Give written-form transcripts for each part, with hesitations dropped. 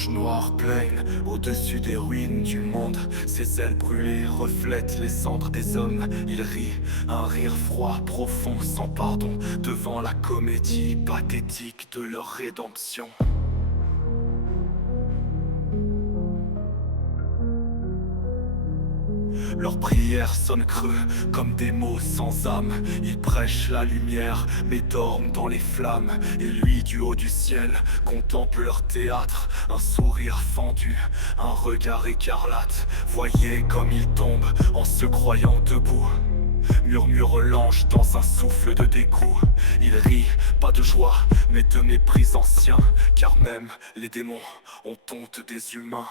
loge noire pleine, au-dessus des ruines du monde. Ses ailes brûlées reflètent les cendres des hommes. Il rit, un rire froid, profond, sans pardon, devant la comédie pathétique de leur rédemption. Leurs prières sonnent creux, comme des mots sans âme. Ils prêchent la lumière, mais dorment dans les flammes. Et lui, du haut du ciel, contemple leur théâtre. Un sourire fendu, un regard écarlate. Voyez comme il tombe, en se croyant debout. Murmure l'ange dans un souffle de dégoût. Il rit, pas de joie, mais de mépris ancien. Car même les démons ont honte des humains.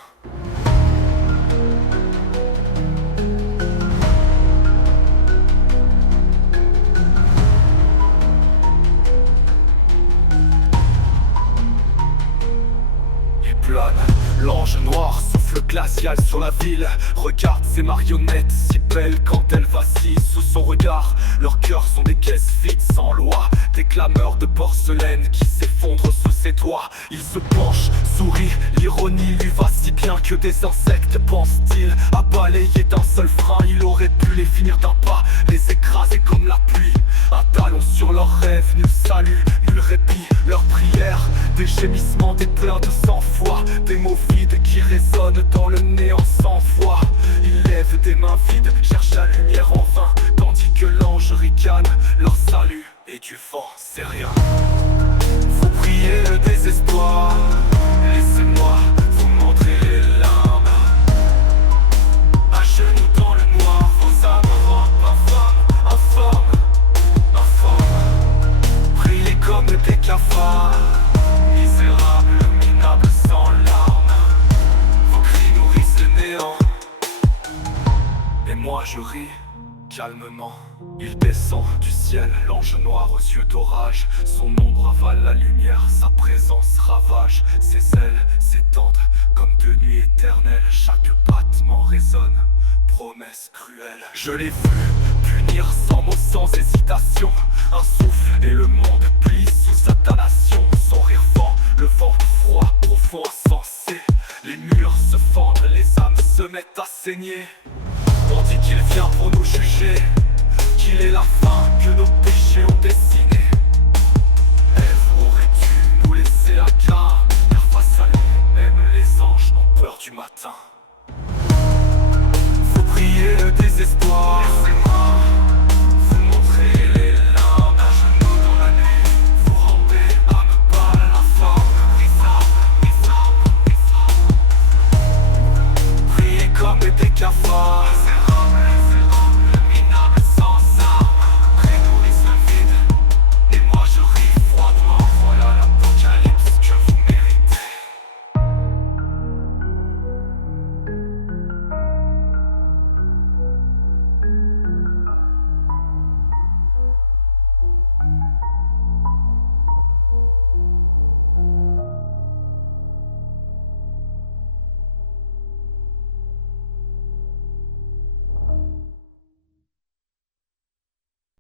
L'ange noir souffle glacial sur la ville. Regarde ces marionnettes si belles quand elles vacillent sous son regard. Leurs cœurs sont des caisses vides sans loi, des clameurs de porcelaine qui s'effondrent sous ses doigts. Il se penche, sourit, l'ironie lui va si bien que des insectes, pense-t-il, à balayer d'un seul frein. Il aurait pu les finir d'un pas, les écraser comme la pluie. Un talon sur leurs rêves, nul salut, nul répit. Leurs prières, des gémissements, des pleurs de sang-froid, des mots vides qui résonnent dans le néant sans voix. Ils lèvent des mains vides, cherchent la lumière en vain, tandis que l'ange ricane. Leur salut et du vent, c'est rien. Vous priez le désespoir, laissez-moi vous montrer les larmes. À genoux dans le noir, vos âmes rampent informes, priez comme des cafards, misérables, minables sans larmes. Vos cris nourrissent le néant, et moi je ris calmement. Il descend du ciel, l'ange noir aux yeux d'orage. Son ombre avale la lumière, sa présence ravage. Ses ailes s'étendent comme de nuit éternelle. Chaque battement résonne, promesse cruelle. Je l'ai vu punir sans mots, sans hésitation. Un souffle et le monde plie sous sa damnation. Son rire vent, le vent froid, profond, insensé. Les murs se fendent, les âmes se mettent à saigner. On dit qu'il vient pour nous juger, qu'il est la fin que nos péchés ont dessiné. Ève aurait dû nous laisser à gare, car face à lui, même les anges ont peur du matin. Faut prier le désespoir.